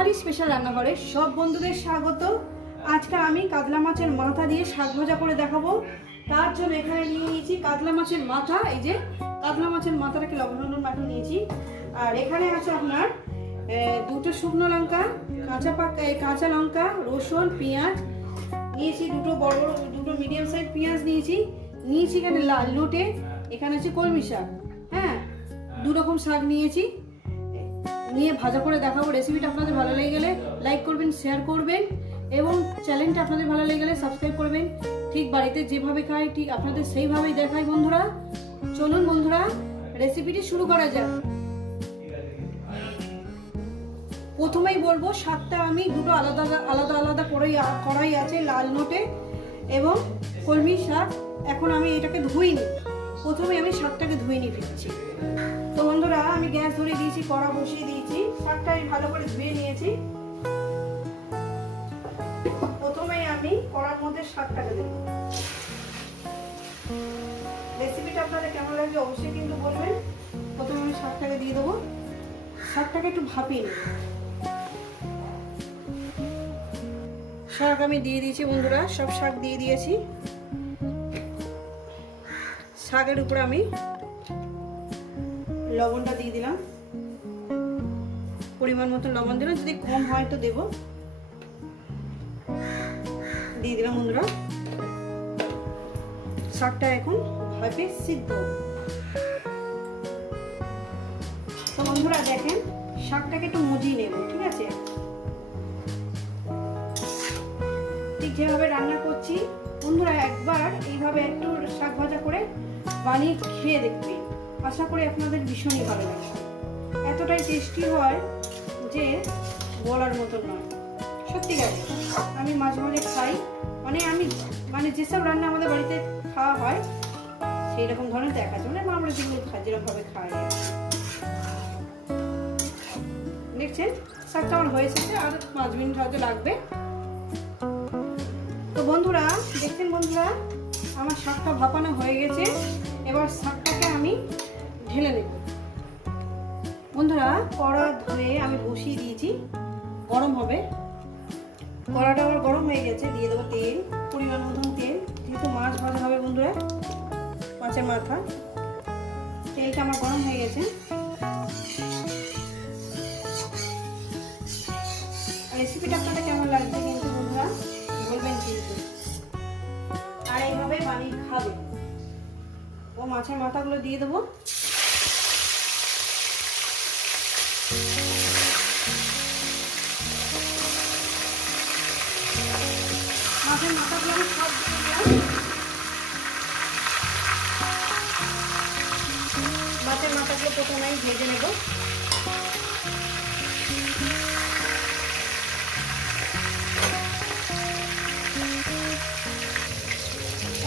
পাহাড়ি স্পেশাল রান্নাঘরে সব বন্ধুদের স্বাগত। আজকে আমি কাতলা মাছের মাথা দিয়ে শাক ভাজা করে দেখাবো। তার জন্য এখানে নিয়ে নিয়েছি কাতলা মাছের মাথা, এই যে কাতলা মাছের মাথাটাকে লবণ লবণ মাখিয়ে নিয়েছি। আর এখানে আছে আপনার দুটো শুকনো লঙ্কা, কাঁচা পাকা কাঁচা লঙ্কা, রসুন, পেঁয়াজ। নিয়েছি দুটো বড় বড়, দুটো মিডিয়াম সাইজ পেঁয়াজ নিয়েছি। নিয়েছি এখানে লাল লোটে, এখানে আছে কলমি শাক। হ্যাঁ দু রকম শাক নিয়েছি। নিয়ে ভাজা করে দেখাবো রেসিপিটা আপনাদের ভালো লেগে গেলে লাইক করবেন শেয়ার করবেন এবং চ্যানেলটা আপনাদের ভালো লেগে গেলে সাবস্ক্রাইব করবেন। ঠিক বাড়িতে যেভাবে খাই, ঠিক আপনাদের সেইভাবেই দেখাই বন্ধুরা। চলুন বন্ধুরা রেসিপিটি শুরু করা যাক। প্রথমেই বলব শাকটা আমি দুটো আলাদা আলাদা আলাদা করাই করাই আছে লাল নোটে এবং কলমি শাক। এখন আমি এটাকে ধুইনি। প্রথমে আমি শাকটাকে ধুয়ে নিয়ে ফিরছি তো বন্ধুরা, আমি গ্যাস ধরে দিয়েছি, কড়া বসিয়ে দিয়েছি। শাকটা আমি ভালো করে ধুয়ে নিয়েছি। প্রথমেই আমি কড়ার মধ্যে শাকটাকে দেবো। রেসিপিটা আপনাদের কেমন লাগবে অবশ্যই কিন্তু বলবেন। প্রথমে আমি শাকটাকে দিয়ে দেবো। শাকটাকে একটু ভাপিয়ে নেব। শাক আমি দিয়ে দিয়েছি বন্ধুরা, সব শাক দিয়ে দিয়েছি। শাকের উপরে আমি লবণটা দিয়ে দিলাম। পরিমাণ মতো লবণ দিলাম, যদি কম হয় তো দেবো। দিয়ে দিলাম বন্ধুরা। শাকটা এখন ভাবে সিদ্ধ। হবে। তো বন্ধুরা দেখেন, শাকটাকে একটু মুজিয়ে নেব, ঠিক আছে? ঠিক যেভাবে রান্না করছি, বন্ধুরা একবার এইভাবে একটু শাক ভাজা করে বানিয়ে খেয়ে দেখবে। আশা করি আপনাদের ভীষণই ভালো লাগবে। এতটাই টেস্টি হয় যে বলার মতো নয়। সত্যি সত্যিকার আমি মাঝে মাঝে খাই। মানে আমি মানে যেসব রান্না আমাদের বাড়িতে খাওয়া হয় সেই রকম ধরনের দেখা যায়। মানে আমরা যেগুলো খাই, যেরকমভাবে খাই। দেখছেন? শাকটা আমার হয়ে এসেছে, আর পাঁচ মিনিট হয়তো লাগবে। তো বন্ধুরা, দেখছেন বন্ধুরা? আমার শাকটা ভাপানো হয়ে গেছে। এবার শাকটাকে আমি ঢেলে নেব। বন্ধুরা, কড়া ধরে আমি বসিয়ে দিয়েছি। গরম হবে। কড়াটা আবার গরম হয়ে গেছে, দিয়ে দেবো তেল, পরিমাণ মতন তেল। যেহেতু মাছ ভাজা হবে বন্ধুরা, মাছের মাথা। তেলটা আমার গরম হয়ে গেছে। মাছের মাথাগুলো দিয়ে দেবো। মাছের মাথাগুলো আমি সব মাছের মাথাগুলো প্রথমেই ভেজে নেব।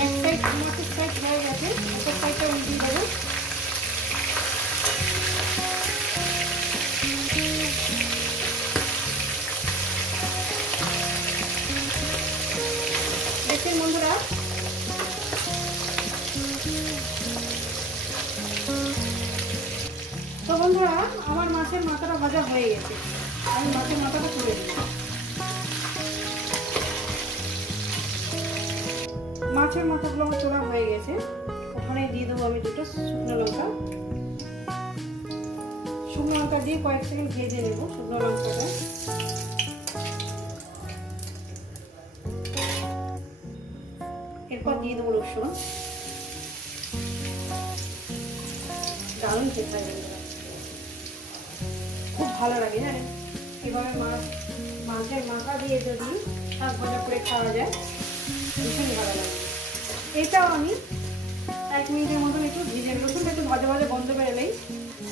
এক সাইড মাছের সাইড হয়ে গেছে। তো বন্ধুরা, আমার মাছের মাথাটা ভাজা হয়ে গেছে। আমি মাছের মাথাটা তুলে দিলাম মাছের মাথাগুলো আমার তোলা হয়ে গেছে। ওখানে দিয়ে দেবো আমি দুটো শুকনো লঙ্কা। শুকনো লঙ্কা দিয়ে কয়েক সেকেন্ড ভেজে নেব শুকনো লঙ্কাটা। এরপর দিয়ে দেবো রসুন। দারুণ খেতে ভালো লাগে জানেন এভাবে মাছ মাছের মাথা দিয়ে যদি শাক ভাজা করে খাওয়া যায়, ভীষণ ভালো লাগে। এটাও আমি এক মিনিটের মতন একটু ভেজে রসুনটা একটু ভাজা ভাজা গন্ধ বেরোলেই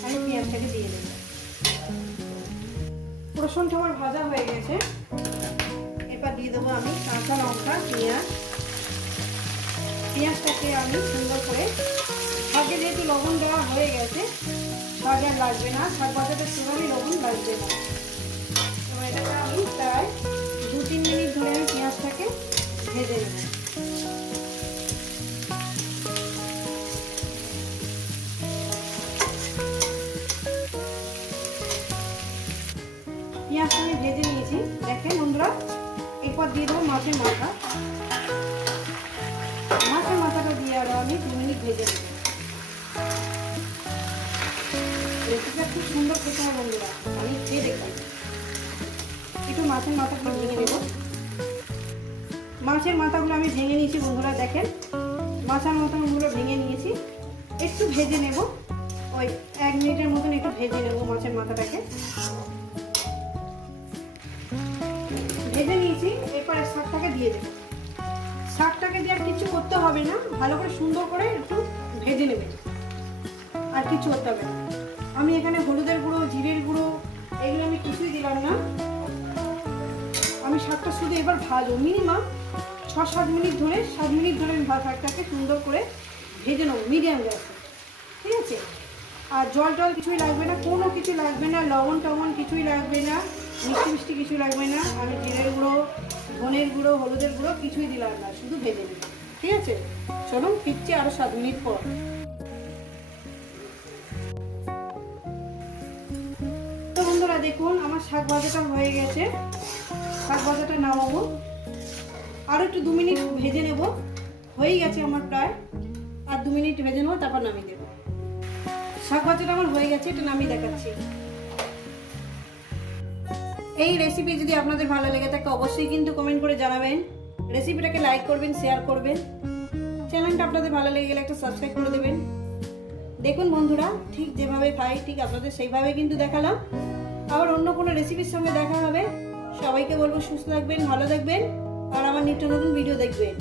আমি পেঁয়াজটাকে দিয়ে দেবো। রসুনটা আমার ভাজা হয়ে গেছে। এরপর দিয়ে দেবো আমি কাঁচা লঙ্কা, পেঁয়াজ। পেঁয়াজটাকে আমি সুন্দর করে শাকে যেহেতু লবণ দেওয়া হয়ে গেছে আর লাগবে না শাক ভাজাতে সুগারই লবণ লাগবে না। এবার এটাকে আমি প্রায় দু তিন মিনিট ধরে আমি পেঁয়াজটাকে ভেজে নেব। পেঁয়াজটা ভেজে নিয়েছি। দেখেন বন্ধুরা, এরপর দিয়ে দেবো মাছের মাথা। মাছের মাথাটা দিয়ে আরও আমি দু মিনিট ভেজে নেব। খেতে হয় বন্ধুরা আমি খেয়ে দেখলাম একটু মাছের মাথাগুলো ভেঙে নেব মাছের মাথাগুলো আমি ভেঙে নিয়েছি বন্ধুরা, দেখেন। মাছের মাথাগুলো ভেঙে নিয়েছি। একটু ভেজে নেব। ওই এক মিনিটের মতন একটু ভেজে নেব মাছের মাথাটাকে। ভেজে নিয়েছি, এরপরে শাকটাকে দিয়ে দেবো। শাকটাকে দিয়ে আর কিছু করতে হবে না, ভালো করে সুন্দর করে একটু ভেজে নেবে। আর কিছু করতে হবে না। আমি এখানে হলুদের গুঁড়ো, জিরের গুঁড়ো, এগুলো আমি কিছুই দিলাম না। আমি শাকটা শুধু এবার ভাজো মিনিমাম ছ, সাত মিনিট ধরে, সাত মিনিট ধরে আমি শাকটাকে সুন্দর করে ভেজে নেব মিডিয়াম গ্যাসে। ঠিক আছে? আর জল টল কিছুই লাগবে না, কোনো কিছু লাগবে না, লবণ টবণ কিছুই লাগবে না, মিষ্টি মিষ্টি কিছু লাগবে না। আমি জিরের গুঁড়ো, ধনের গুঁড়ো, হলুদের গুঁড়ো কিছুই দিলাম না, শুধু ভেজে নেব ঠিক আছে? চলুন ফিরছি আরও সাত মিনিট পর। দেখুন, আমার শাক ভাজাটা হয়ে গেছে। শাক ভাজাটা নামাবো। আরও একটু দু মিনিট ভেজে নেব। হয়েই গেছে আমার প্রায়। আর দু মিনিট ভেজে নেব, তারপর নামিয়ে দেবো। শাক ভাজাটা আমার হয়ে গেছে, এটা নামিয়ে দেখাচ্ছি। এই রেসিপি যদি আপনাদের ভালো লেগে থাকে, অবশ্যই কিন্তু কমেন্ট করে জানাবেন। রেসিপিটাকে লাইক করবেন শেয়ার করবেন। চ্যানেলটা আপনাদের ভালো লেগে গেলে একটা সাবস্ক্রাইব করে দেবেন। দেখুন বন্ধুরা, ঠিক যেভাবে খাই, ঠিক আপনাদের সেইভাবে কিন্তু দেখালাম। আবার অন্য কোনো রেসিপির সঙ্গে দেখা হবে। সবাইকে বলব সুস্থ থাকবেন, ভালো থাকবেন, আর আমার নিত্য নতুন ভিডিও দেখবেন।